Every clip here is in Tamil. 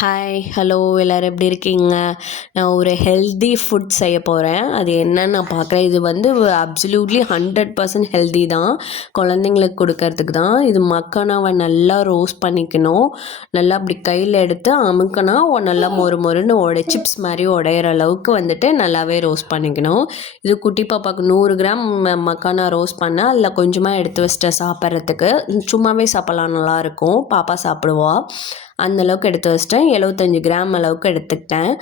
ஹாய் ஹலோ எல்லோரும் எப்படி இருக்கீங்க? நான் ஒரு ஹெல்தி ஃபுட் செய்ய போகிறேன். அது என்னன்னு நான் பார்க்குறேன். இது வந்து அப்சல்யூட்லி 100% ஹெல்தி தான். குழந்தைங்களுக்கு கொடுக்கறதுக்கு தான். இது மக்கானாவை நல்லா ரோஸ்ட் பண்ணிக்கணும். நல்லா அப்படி கையில் எடுத்து அமுக்கினா நல்லா மொறு மொறுன்னு சிப்ஸ் மாதிரி உடையிற அளவுக்கு வந்துட்டு நல்லாவே ரோஸ்ட் பண்ணிக்கணும். இது குட்டி பாப்பாவுக்கு 100 கிராம் மக்கானா ரோஸ்ட் பண்ணால் அதில் கொஞ்சமாக எடுத்து வச்சிட்டேன் சாப்பிட்றதுக்கு. சும்மாவே சாப்பிட்லாம், நல்லாயிருக்கும். பாப்பா சாப்பிடுவா. அந்தளவுக்கு எடுத்து வச்சிட்டேன். 75 கிராம் அளவுக்கு எடுத்துக்கிட்டேன்.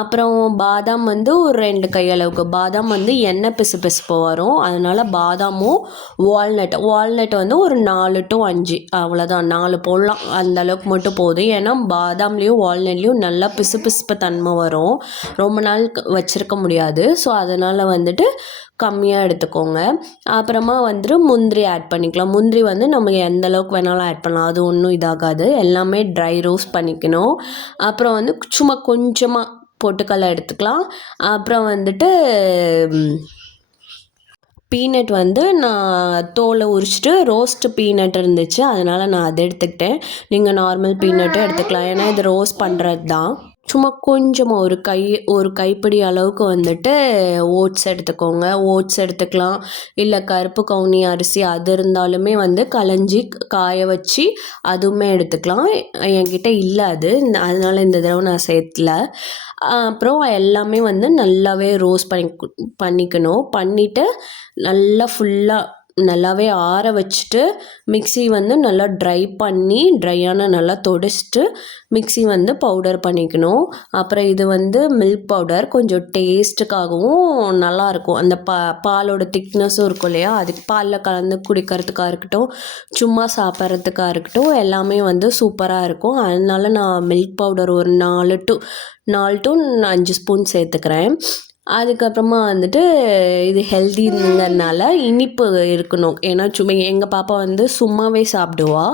அப்புறம் பாதாம் வந்து ஒரு 2 கை அளவுக்கு. பாதாம் வந்து எண்ணெய் பிசு வரும். அதனால் பாதாமும் வால்நட் வந்து ஒரு 4 to 5 அவ்வளோதான். 4 போடலாம். அந்த அளவுக்கு மட்டும் போதும். ஏன்னா பாதாம்லேயும் வால்நட்லேயும் நல்லா பிசு தன்மை வரும். ரொம்ப நாள் வச்சுருக்க முடியாது. ஸோ அதனால் வந்துட்டு கம்மியாக எடுத்துக்கோங்க. அப்புறமா வந்துட்டு முந்திரி ஆட் பண்ணிக்கலாம். முந்திரி வந்து நம்ம எந்த அளவுக்கு வேணாலும் ஆட் பண்ணலாம். அது ஒன்றும் இதாகாது. எல்லாமே ட்ரை ரோஸ்ட் பண்ணிக்கணும். அப்புறம் வந்து சும்மா கொஞ்சமாக பொட்டுக்கடலை எடுத்துக்கலாம். அப்புறம் வந்துட்டு பீனட் வந்து நான் தோலை உரிச்சிட்டு ரோஸ்ட்டு பீனட் இருந்துச்சு, அதனால் நான் அதை எடுத்துக்கிட்டேன். நீங்கள் நார்மல் பீனட்டும் எடுத்துக்கலாம். ஏன்னா இது ரோஸ்ட் பண்ணுறது தான். சும்மா கொஞ்சமாக ஒரு கைப்பிடி அளவுக்கு வந்துட்டு ஓட்ஸ் எடுத்துக்கோங்க. ஓட்ஸ் எடுத்துக்கலாம். இல்லை கருப்பு கவுனி அரிசி அது இருந்தாலுமே வந்து களைஞ்சி காய வச்சு அதுவுமே எடுத்துக்கலாம். என்கிட்ட இல்லை அது, அதனால் இந்த தடவை நான் சேர்த்துல. அப்புறம் எல்லாமே வந்து நல்லாவே ரோஸ்ட் பண்ணிக்கணும். பண்ணிவிட்டு நல்லா ஃபுல்லாக நல்லாவே ஆற வச்சுட்டு மிக்ஸி வந்து நல்லா ட்ரையான நல்லா தொடிச்சிட்டு மிக்ஸி வந்து பவுடர் பண்ணிக்கணும். அப்புறம் இது வந்து மில்க் பவுடர் கொஞ்சம் டேஸ்ட்டுக்காகவும் நல்லாயிருக்கும். அந்த பாலோட திக்னஸும் இருக்கும் இல்லையா, அதுக்கு பாலில் கலந்து குடிக்கிறதுக்காக இருக்கட்டும், சும்மா சாப்பிட்றதுக்காக இருக்கட்டும், எல்லாமே வந்து சூப்பராக இருக்கும். அதனால நான் மில்க் பவுடர் ஒரு 4 to 5 ஸ்பூன் சேர்த்துக்கிறேன். அதுக்கப்புறமா வந்துட்டு இது ஹெல்திங்கிறதுனால இனிப்பு இருக்கணும். ஏன்னா சும்மா எங்கள் பாப்பா வந்து சும்மாவே சாப்பிடுவா.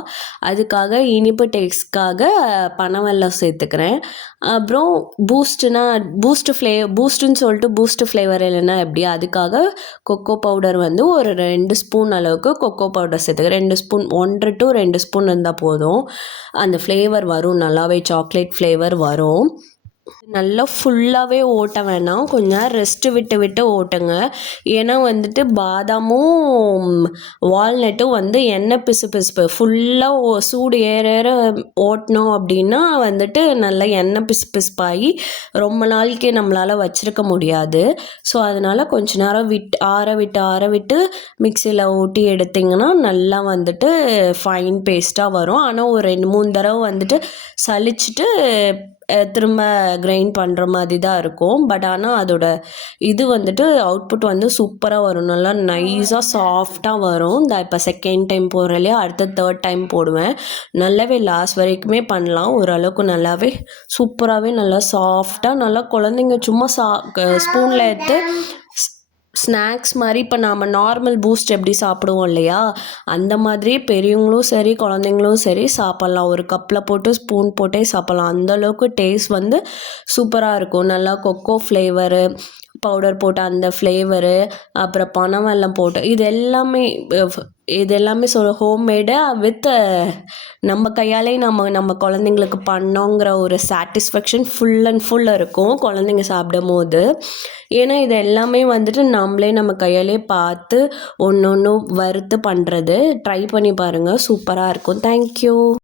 அதுக்காக இனிப்பு டேஸ்ட்காக பனவெல்லம் சேர்த்துக்கிறேன். அப்புறம் பூஸ்ட்டுன்னு சொல்லிட்டு பூஸ்ட் ஃப்ளேவர் இல்லைன்னா எப்படி, அதுக்காக கொக்கோ பவுடர் வந்து ஒரு 2 ஸ்பூன் அளவுக்கு கொக்கோ பவுடர் சேர்த்துக்கிறேன். 2 ஸ்பூன் 1 to 2 ஸ்பூன் இருந்தால் போதும். அந்த ஃப்ளேவர் வரும், நல்லாவே சாக்லேட் ஃப்ளேவர் வரும். நல்லா ஃபுல்லாகவே ஓட்ட வேணாம், கொஞ்சம் நேரம் ரெஸ்ட்டு விட்டு ஓட்டுங்க. ஏன்னா வந்துட்டு பாதாமும் வால்நட்டும் வந்து எண்ணெய் பிசு ஃபுல்லாக சூடு ஏற ஓட்டினோம் அப்படின்னா வந்துட்டு நல்லா எண்ணெய் பிசுப்பாகி ரொம்ப நாளைக்கு நம்மளால் வச்சுருக்க முடியாது. ஸோ அதனால் கொஞ்ச நேரம் ஆற விட்டு மிக்சியில் ஓட்டி எடுத்திங்கன்னா நல்லா வந்துட்டு ஃபைன் பேஸ்ட்டாக வரும். ஆனால் ஒரு 2-3 தடவை வந்துட்டு சலிச்சுட்டு திரும்ப கிரைண்ட் பண்ணுற மாதிரி தான் இருக்கும். பட் ஆனால் அதோட இது வந்துட்டு அவுட்புட் வந்து சூப்பராக வரும். நல்லா நைஸாக சாஃப்டாக வரும். இந்த இப்போ செகண்ட் டைம் போடுறேன் இல்லையா, அடுத்த 3rd டைம் போடுவேன். நல்லாவே லாஸ்ட் வரைக்குமே பண்ணலாம். ஓரளவுக்கு நல்லாவே சூப்பராகவே நல்லா சாஃப்டாக நல்லா குழந்தைங்க சும்மா ஸ்பூனில் எடுத்து ஸ்நாக்ஸ் மாதிரி இப்போ நாம் நார்மல் பூஸ்ட் எப்படி சாப்பிடுவோம் இல்லையா, அந்த மாதிரி பெரியவங்களும் சரி குழந்தைங்களும் சரி சாப்பிட்லாம். ஒரு கப்பில் போட்டு ஸ்பூன் போட்டே சாப்பிட்லாம். அந்தளவுக்கு டேஸ்ட் வந்து சூப்பராக இருக்கும். நல்லா கொக்கோ ஃப்ளேவரு பவுடர் போட்ட அந்த ஃப்ளேவரு, அப்புறம் பனவெல்லம் போட்டு இது எல்லாமே ஹோம்மேடு வித் நம்ம கையாலே நம்ம குழந்தைங்களுக்கு பண்ணோங்கிற ஒரு சாட்டிஸ்ஃபேக்ஷன் ஃபுல் அண்ட் ஃபுல் இருக்கும் குழந்தைங்க சாப்பிடும் போது. ஏன்னா இது எல்லாமே வந்துட்டு நம்ம கையாலே பார்த்து ஒன்று வறுத்து பண்ணுறது. ட்ரை பண்ணி பாருங்கள், சூப்பராக இருக்கும். தேங்க்யூ.